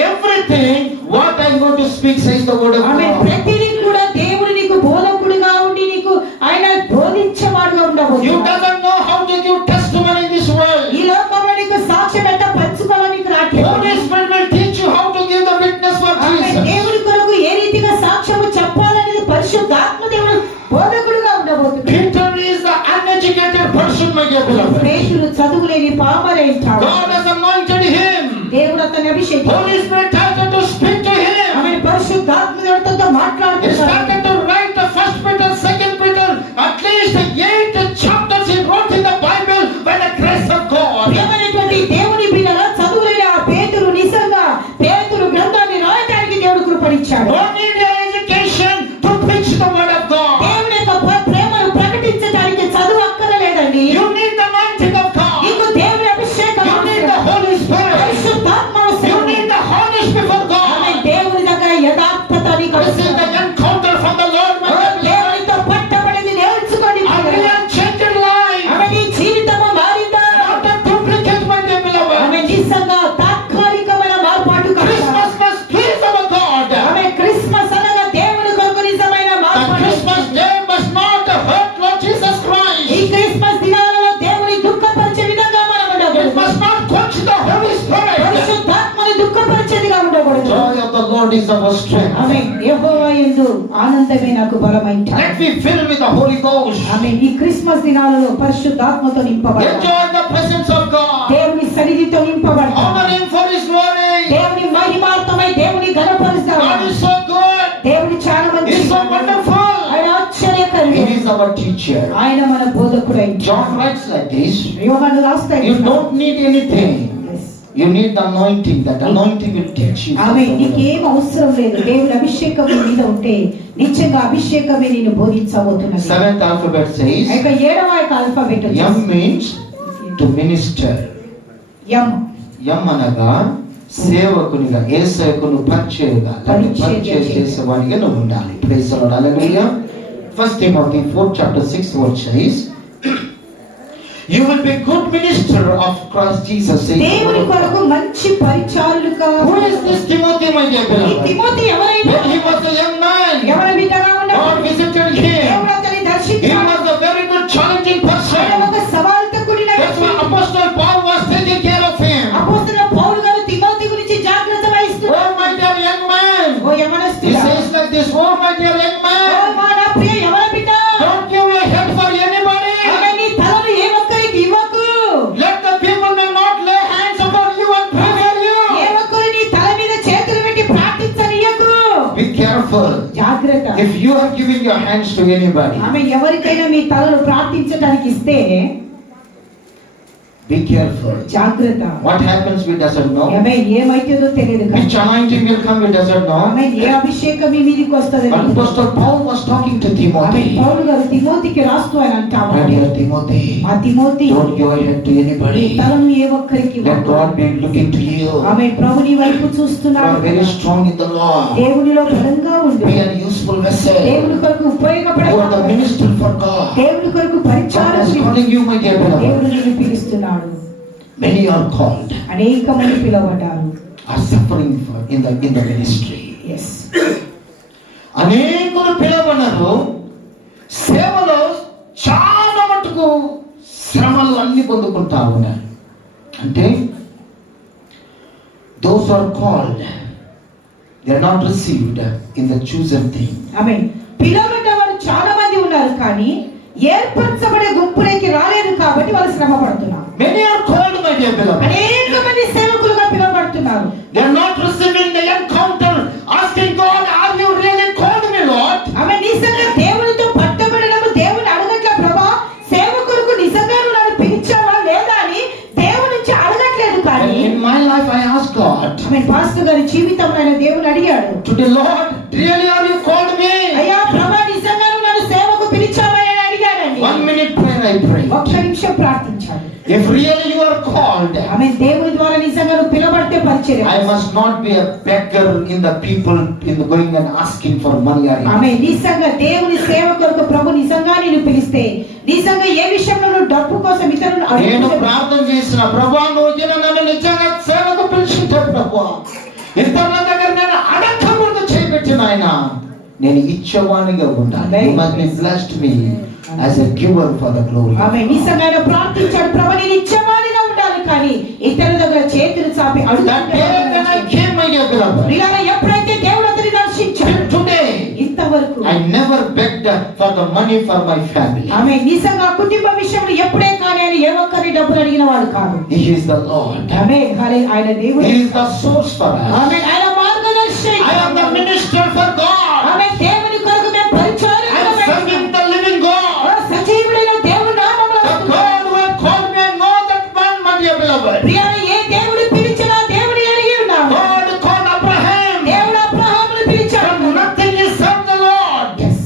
everything what I am going to speak, says the word of ఆమె God. ప్రతిదీ కూడా దేవుడు నీకు బోధకుడిగా ఉండి నీకు ఆయన బోధించేవాడుగా You ఉండబోతున్నాడు. doesn't know how to give testimony in this world. ఈ లోకంలో నీకు సాక్ష్యం ఎట్లా పంచుకోవాలని నీకు రాట్లేదు. Holy Spirit will teach you how to give the witness for ఆమె Jesus. దేవుడి కొరకు ఏ రీతిగా సాక్ష్యము చెప్పాలనేది పరిశుద్ధాత్మ దేవుడు బోధకుడిగా ఉండబోతున్నాడు. Peter is the uneducated person, my dear beloved. పేతురు చదువులేని పామరైతాడు. God has anointed him. దేవుడు అతన్ని అభిషేకించాడు. Holy Spirit started to speak to him. ఆమె పరిశుద్ధాత్మ దేవుడితో He మాట్లాడుతున్నాడు. started to write the first Peter, second Peter, at least 8 chapters he wrote in the Bible by the grace of God. ప్రియమైనటువంటి దేవుని బిడ్డల చదువులేని ఆ పేతురు నిజంగా పేతురు గ్రంథాన్ని రాయడానికి దేవుడు కృపనిచ్చాడు. No need your education to preach the word of God. దేవుని యొక్క ప్రేమను ప్రకటించడానికి చదువు అక్కర్లేదండి. You need the anointing of God. నీకు దేవుని అభిషేకం You need the అవసరం. Holy Spirit. పరిశుద్ధాత్మ You అవసరం. need the honest before ఆమె God. దేవుని దగ్గర యథార్థత నీకు This is అవసరం. the encounter from the Lord, my beloved. దేవునితో పట్టబడింది నేర్చుకోండి. A real changed life. ఆమె నీ జీవితము మారిందా? Not a duplicate, my dear beloved. ఆమె నిజంగా తాత్కాలికమైన మార్పాటు కాదు. Christmas must please our God. ఆమె క్రిస్మస్ అనగా దేవుని కొరకు నిజమైన The మార్పాటు. Christmas day must not hurt Lord Jesus ఈ Christ. క్రిస్మస్ దినాలలో దేవుని దుఃఖపరిచే విధంగా మనం It ఉండకూడదు. must not quench the Holy Spirit. పరిశుద్ధాత్మని దుఃఖపరిచేదిగా ఉండకూడదు. Joy of the Lord is our strength. ఆమె యెహోవా యందు ఆనందమే నాకు బలమైంది. Let me fill with the Holy Ghost. ఆమె ఈ క్రిస్మస్ దినాలలో పరిశుద్ధాత్మతో నింపబడాలి. Enjoy the presence of God. దేవుని సన్నిధితో నింపబడాలి. Honor Him for His glory. దేవుని మహిమార్థమై దేవుని ఘనపరుస్తాడు. God is so good. దేవుడు చాలా He మంచి is so wonderful. ఆయన ఆశ్చర్యకరుడు. He is our teacher. ఆయన మన బోధకుడై. John writes like this. యోహాను రాస్తాడు. You don't need anything. Yes. You need the anointing. That anointing will teach you. ఆమె నీకేం అవసరం లేదు. దేవుని అభిషేకం నీ మీద ఉంటే నిశ్చయంగా అభిషేకమే నేను బోధించబోతున్నది. Seventh alphabet says, ఇక 7వ alphabet M means to minister. M M అనగా సేవకునిగా, యేసయ్యకును పరిచయగా, పరిచయం చేసేవాడిగా నువ్వు ఉండాలి. Praise the lord. Hallelujah. 1 Timothy 4 chapter 6 verse says, you will be good minister of Christ Jesus. says the దేవుని word of God. కొరకు మంచి పరిచారులుగా. Who is this Timothy, my dear ఈ beloved? తిమోతి ఎవరైనా When he was a young man, ఎవరి బిడ్డగా God ఉన్నాడు. visited him. దేవుడు అతన్ని He దర్శించాడు. was a very good challenging ఆయన person. ఒక సవాలుతో కూడిన That's why వ్యక్తి. Apostle Paul was taking care of him. అపోస్తలుడైన పౌలు గారు తిమోతి గురించి జాగ్రత్త వహిస్తున్నారు. Oh my dear young man. Oh He యవనస్తుడా. says like this, oh my dear young oh man. మా నా ప్రియ యవన బిడ్డ. Don't give your head for anybody. ఆమె నీ తలను ఏ ఒక్కరికి ఇవ్వకు. Let the people may not lay hands upon you and pray for A you. ఒక్కరు నీ తల మీద చేతులు పెట్టి ప్రార్థించనీయకు. Be careful. జాగ్రత్త. If you are giving your hands to anybody, ఆమె ఎవరికైనా మీ తలను ప్రార్థించడానికి ఇస్తే be careful. జాగ్రత్త. What happens we doesn't know. ఆమె ఏమైతుందో తెలియదు కదా. Which anointing will come we doesn't know. ఆమె ఏ అభిషేకం మీ మీదకి వస్తది. But Apostle Paul was talking to ఆమె Timothy. పౌలు గారు తిమోతికి రాస్తూ ఆయన అంటాడు. My dear Timothy, ఆ Timothy don't give your head to నీ anybody. తలను ఏ ఒక్కరికి Let ఇవ్వకు. God be looking to you. ఆమె ప్రభుని వైపు You చూస్తున్నాడు. are very strong in the Lord. దేవునిలో బలంగా ఉండు. Be an useful vessel. దేవుని కొరకు You are the ఉపయోగపడతాడు. minister for God. దేవుని కొరకు God పరిచారం is చేయి. calling you, my dear beloved. దేవుడు నిన్ను పిలుస్తున్నాడు. Many are called, అనేక మంది పిలువబడ్డారు. are suffering for in the ministry. Yes. అనేకులు పిలువబడ్డారు. సేవలో చాలా మటుకు శ్రమలు అన్ని పొందుకుంటా ఉన్నారు. అంటే those who are called, they are not received in the chosen thing. ఆమేన్. పిలువబడ్డ వారు చాలా మంది ఉన్నారు కానీ ఏర్పరచబడే గుంపులోకి రాలేదు కాబట్టి వాళ్ళు శ్రమ పడుతున్నారు. Many are called, my dear beloved. అనేక మంది సేవకులుగా పిలువబడుతున్నారు. They are not receiving the encounter, asking God, are you really called me, Lord? ఆమె నిజంగా దేవునితో పట్టబడడము దేవుని అడగట్ల ప్రభా సేవకులకు నిజంగా నన్ను పిలిచావా లేదా అని దేవుని నుంచి అడగట్లేదు కానీ In my life I asked God, ఆమె పాస్టర్ గారి జీవితంలో ఆయన దేవుని అడిగాడు, today Lord, really are you called me? అయ్యా ప్రభా నిజంగా నన్ను సేవకు పిలిచావా అని అడిగాడండి. 1 minute prayer I pray. ఒక్క నిమిషం ప్రార్థించాడు. If really you are called, ఆమె దేవుని ద్వారా నిజంగా నువ్వు పిలబడితే పరిచర్య. I must not be a beggar in the people in the going and asking for money. ఆమె నిజంగా దేవుని సేవ కొరకు ప్రభు నిజంగా నిన్ను పిలిస్తే నిజంగా ఏ విషయంలో నువ్వు డబ్బు కోసం ఇతరులను నేను అడుగు ప్రార్థన చేసిన ప్రభువా నువ్వు నన్ను నిజంగా సేవకు పిలిచింటే ప్రభువా ఇతరుల దగ్గర నేను అడగకముందు చేపెట్టిన ఆయన నేను ఇచ్చేవానిగా ఉండాలి. You must be blessed me as a giver for the glory. ఆమె నిజంగా ప్రార్థించాడు ప్రభు నేను ఇచ్చేవానిగా ఉండాలి కానీ ఇతరుల దగ్గర చేతులు చాపి That day when I came, my dear beloved, ఎప్పుడైతే దేవుడు అతన్ని దర్శించాడు today ఇంతవరకు I never begged for the money for my family. ఆమె నిజంగా కుటుంబ విషయంలో ఎప్పుడే కానీ ఆయన ఏ ఒక్కరి డబ్బులు అడిగిన వాడు కాదు. He is the Lord. ఆమె ఆయన దేవుడు. He is the source for us. ఆమె ఆయన మార్గదర్శి. I am the minister for God. ఆమె దేవుని కొరకు మేము పరిచర్య I am serving the living God. సజీవుడైన దేవుని నామములో The God who has called me, I know that man, my dear beloved. ప్రియమైన ఏ దేవుడు పిలిచినా దేవుని ఎరిగి ఉన్నాము. God called Abraham. దేవుడు అబ్రహామును పిలిచాడు. From nothing he served the Lord. Yes.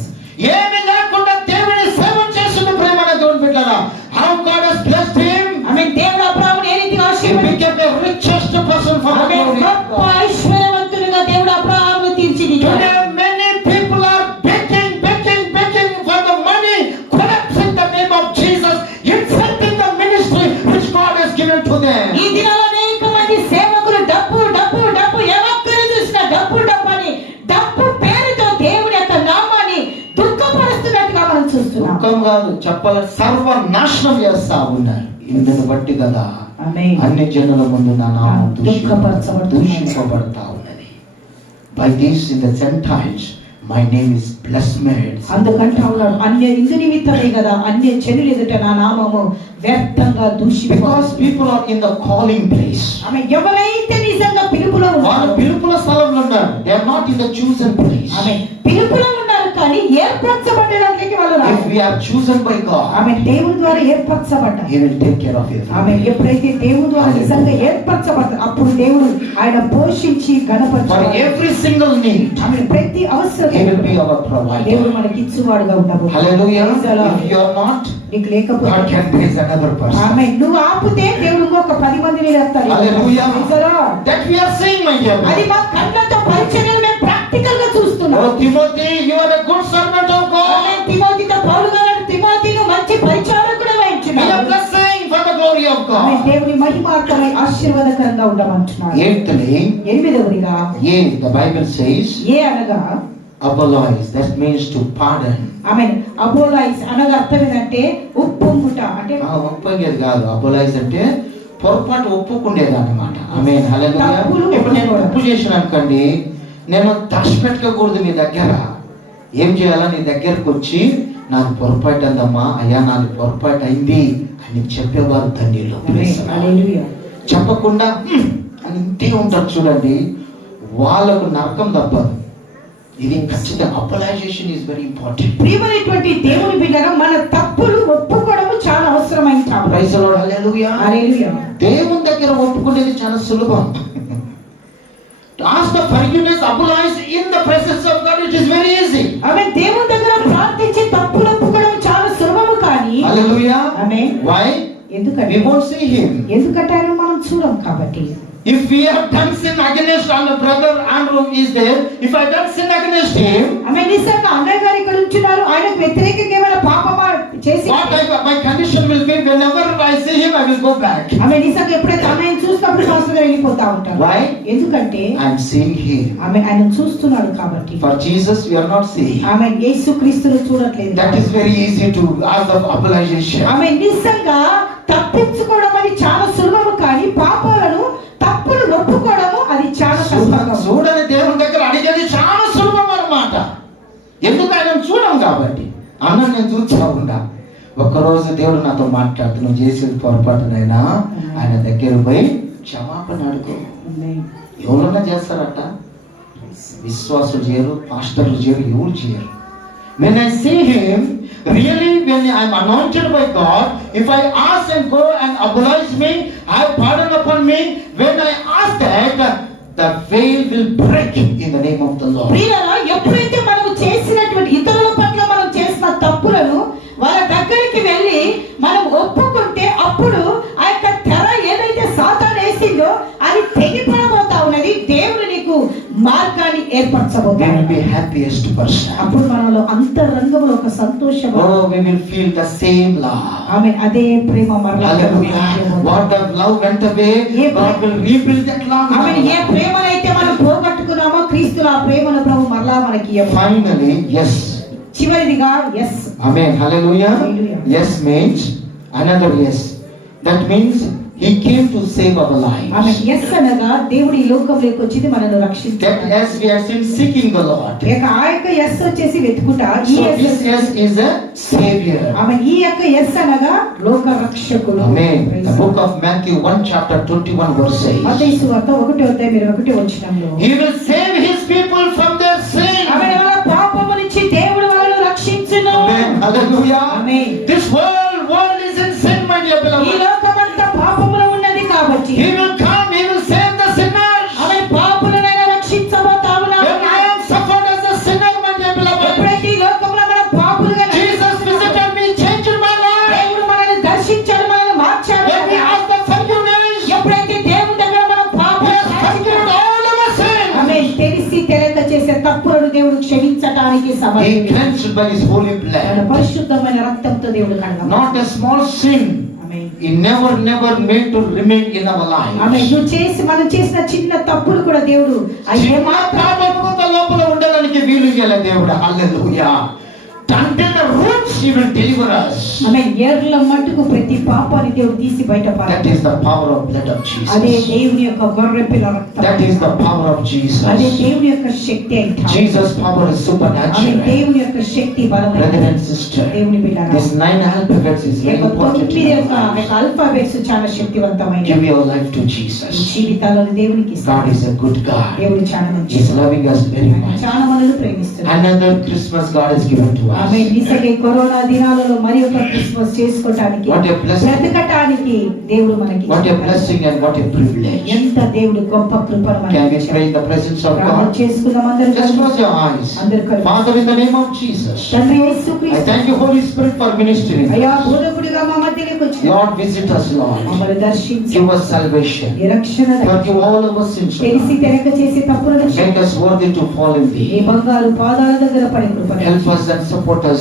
ఏమీ లేకుండా దేవుని సేవ చేసిన ప్రేమను దేవుని బిడ్డలారా, how God has blessed him. ఆమె దేవుడు అబ్రహామును ఏ రీతిగా He ఆశీర్వదించాడు. became the richest person for the ఆమె glory of గొప్ప God. ఐశ్వర్యవంతునిగా దేవుడు అబ్రహామును తీర్చిదిద్దాడు. Today many people are begging for the money, collapsing the name of Jesus, insulting the ministry which God has given to them. ఈ దినాల్లో అనేక మంది సేవకులు డబ్బు డబ్బు డబ్బు ఎవరిని చూసినా డబ్బు డబ్బు అని డబ్బు పేరుతో దేవుని యొక్క నామాన్ని దుఃఖపరుస్తున్నట్టుగా మనం చూస్తున్నాం. దుఃఖం కాదు చెప్పాలి, సర్వనాశనం చేస్తా ఉన్నారు. ఇందుని బట్టి కదా ఆమేన్. అన్ని జనుల ముందు నా నామం దుఃఖపరచబడుతున్నది. దూషింపబడతా ఉన్నది. By this in the Gentiles my name is blasphemous. అందుకంటా ఉన్నాడు అన్య ఇందు నిమిత్తమే కదా అన్య జనుల ఎదుట నా నామము వ్యర్థంగా దూషింపబడుతుంది. Because people are in the calling place. ఆమె ఎవరైతే నిజంగా పిలుపులో వారు ఉన్నారో పిలుపుల స్థలంలో ఉన్నారు. They are not in the chosen place. ఆమె పిలుపులో ఉన్నారు కానీ ఏర్పరచబడడానికి వాళ్ళు If రారు. we are chosen by God, ఆమె దేవుని ద్వారా ఏర్పరచబడ్డారు. He will take care of ఆమె everything. ఎప్పుడైతే దేవుని ద్వారా నిజంగా ఏర్పరచబడతారు అప్పుడు దేవుడు ఆయన పోషించి For గణపరచాలి. every single need, ఆమె ప్రతి అవసరం He will be our దేవుడు provider. మనకి ఇచ్చువాడుగా ఉండబోతున్నాడు. Hallelujah. Praise the Lord. If you are not, నీకు God లేకపోతే can raise another person. ఆమె నువ్వు ఆపితే దేవుడు ఇంకొక 10 మందిని వేస్తాడు. Hallelujah. Praise the Lord. That we are seeing, my dear అది brother. మా కళ్ళతో పరిచర్యలు మేము ప్రాక్టికల్ గా చూస్తున్నాం. Oh Timothy, you are a good servant of ఆమె God. తిమోతితో పౌలు గారు తిమోతిను మంచి పరిచారకుడు Be a వేయించున్నాడు. blessing for the glory of ఆమె God. దేవుని మహిమార్థమై ఆశీర్వాదకరంగా ఉండమంటున్నాడు. Eighthly, 8వదిగా the Bible says, ఏ అనగా apologize. That means to pardon. ఆమె అపోలైజ్ అనగా అర్థం ఏంటంటే ఉప్పొంగుట అంటే ఒప్పగేది కాదు. అపోలైజ్ అంటే పొరపాటు ఒప్పుకుండేది అన్నమాట. ఆమె తప్పులు ఇప్పుడు నేను ఒప్పుకోవడం. తప్పు చేసిన అనుకోండి, నేను దాచిపెట్టుకోకూడదు మీ దగ్గర. ఏం చేయాలా, నీ దగ్గరకు వచ్చి నాకు పొరపాటు అందమ్మా, అయ్యా నాకు పొరపాటు అయింది అని చెప్పేవారు తండ్రిలో. హల్లెలూయా. చెప్పకుండా అని ఇంతే ఉంటారు చూడండి, వాళ్ళకు నరకం తప్పదు. ఇది ఖచ్చితంగా అపోలైజేషన్ ఈజ్ వెరీ ఇంపార్టెంట్. ప్రియమైనటువంటి దేవుని బిడ్డగా మన తప్పులు ఒప్పుకోవడము చాలా అవసరమైన కావాలి. Praise the lord. Hallelujah. Hallelujah. దేవుని దగ్గర ఒప్పుకునేది చాలా సులభం. To ask the forgiveness, apologize in the presence of God, it is very easy. ఆమె దేవుని దగ్గర ప్రార్థించి తప్పులు ఒప్పుకోవడం చాలా సులభము కానీ Hallelujah. ఆమె Why? ఎందుకంటే We won't see him. ఎందుకంటే ఆయన మనం చూడం కాబట్టి. If we have done sin against our brother Andrew is there, if I done sin against him, ఆమె నిజంగా అన్నయ్య గారు ఇక్కడ ఉంటున్నారు, ఆయనకు వ్యతిరేకంగా ఏమైనా పాపమా చేసి my condition will be whenever I see him, I will go back. ఆమె నిజంగా ఎప్పుడైతే అన్నయ్యని చూసినప్పుడు పాస్టర్ గారు వెళ్ళిపోతా ఉంటారు. Why? ఎందుకంటే I am seeing him. ఆమె ఆయన చూస్తున్నాడు కాబట్టి. For Jesus, we are not seeing. ఆమె యేసుక్రీస్తును చూడట్లేదు. That is very easy to ask of apologization. ఆమె నిజంగా తప్పించుకోవడం అని చాలా సులభము కానీ పాపాలను తప్పులు ఒప్పుకోవడము ఎందుకు ఆయన చూడం కాబట్టి. అన్న నేను చూసా ఉండా. ఒక్కరోజు దేవుడు నాతో మాట్లాడుతూ, నువ్వు చేసేది పొరపాటునైనా ఆయన దగ్గర పోయి క్షమాపణ అడుగు. ఎవరన్నా చేస్తారట? విశ్వాసులు చేయరు, పాస్టర్లు చేయరు, ఎవరు చేయరు. When I see him, really when I am anointed by God, if I ask and go and oblige me, have pardon upon me, when I ask that, the veil will break in the name of the Lord. ప్రియులారా, ఎప్పుడైతే మనం చేసినటువంటి ఇతరుల పట్ల మనం చేసిన తప్పులను వాళ్ళ దగ్గరికి వెళ్ళి మనం ఒప్పుకుంటే అప్పుడు ఆ యొక్క తెర ఏదైతే సాతాను వేసిందో అది తెగిపడబోతా ఉన్నది. దేవుడు నీకు మార్గాన్ని We will ఏర్పరచబోతాడు. be happiest person. అప్పుడు మనలో అంతరంగంలో ఒక సంతోషం, Oh, we will feel the same love. ఆమె అదే ప్రేమ మరలా Hallelujah. What the love went away, God will rebuild that love. ఆమె ఏ ప్రేమనైతే మనం పోగొట్టుకున్నామో క్రీస్తులో ఆ ప్రేమను ప్రభు మరలా మనకి ఇవ్వబోతున్నాడు. Finally, yes. చివరిదిగా yes. Amen. Hallelujah. Hallelujah. Yes means another yes. That means he came to save our lives. ఆమె ఎస్ అనగా దేవుడు ఈ లోకంలోకి వచ్చింది మనల్ని That రక్షించాలి. yes, we are still seeking the Lord. ఇక ఆ యొక్క ఎస్ వచ్చేసి వెతుకుట. ఈ So this S yes is a savior. ఆమె ఈ యొక్క ఎస్ అనగా లోక రక్షకుడు. Amen. The book of Matthew 1 chapter 21 verse says, మత్తయి సువార్త 1:21 he will save his people from their sin. ఆమె వాళ్ళ పాపము నుంచి దేవుడు వాళ్ళను రక్షించును. Amen. Hallelujah. Amen. This world is in sin, my dear ఈ beloved. లోకమంతా పాపములో ఉన్నది కాబట్టి He will come, he will save the sinners. ఆమె పాపులనైనా రక్షించబోతా ఉన్నాడు. When I am suffered as a sinner, my dear beloved, ఎప్పుడైతే ఈ లోకంలో మనం పాపులుగా Jesus visited me, changed my life. దేవుడు మనల్ని దర్శించాడు, మనల్ని మార్చాడు. When we ask the forgiveness, ఎప్పుడైతే దేవుని దగ్గర మనం he has forgiven all our sins. ఆమె తెలిసి తెలియక చేసే తప్పులను దేవుడు క్షమించటానికి He సమర్థుడు. cleansed by his holy మన blood. పరిశుద్ధమైన రక్తంతో దేవుడు కడగ. Not a small sin. He never made to remain in our ఆమె lives. నువ్వు మనం చేసిన చిన్న తప్పులు కూడా దేవుడు అయ్యే చిన్న పాపము లోపల ఉండడానికి వీలు ఇయ్యాల దేవుడు. హల్లెలూయా. Until the roots he will deliver us. ఆమె ఏర్ల మట్టుకు ప్రతి పాపాన్ని దేవుడు తీసి బయట That పారాడు. is the power of blood of అదే Jesus. దేవుని యొక్క గొర్రెపిల్ల రక్తం. That is the power of అదే Jesus. దేవుని యొక్క శక్తి అంట. Jesus' power is ఆమె supernatural. దేవుని యొక్క శక్తి Brother బలమైనది. and sister, దేవుని బిడ్డలారా, this 9 alphabets is ఈ very యొక్క important in 9 our యొక్క life. ఆల్ఫాబెట్స్ చాలా శక్తివంతమైనవి. Give your life to ఈ Jesus. జీవితాలను దేవునికి ఇస్తాడు. God is a good God. దేవుడు చాలా He మంచి is loving us very much. చాలా మనల్ని ప్రేమిస్తున్నాడు. Another Christmas God has given to ఆమె us. నిజంగా కరోనా దినాలలో మరి ఒక క్రిస్మస్ చేసుకోవటానికి What a blessing. బ్రతకటానికి దేవుడు మనకి What a blessing and what a privilege. ఎంత దేవుడు గొప్ప కృపను Can మనకి we pray in the presence of ప్రార్థన God? చేసుకుందాం అందరూ. Just close your eyes. అందరూ కళ్ళు. Father, in the name of Jesus, తండ్రి I యేసుక్రీస్తు, thank you, Holy Spirit, for ministering. అయ్యా బోధకుడిగా మా మధ్యలోకి వచ్చి Lord, visit us, Lord. మమ్మల్ని దర్శించి Give us salvation. ఈ రక్షణ Forgive all of our sins, O తెలిసి God. తెరక చేసే తప్పులను Make us worthy to fall in ఈ thee. బంగారు పాదాల దగ్గర పడే కృపను Help us and support us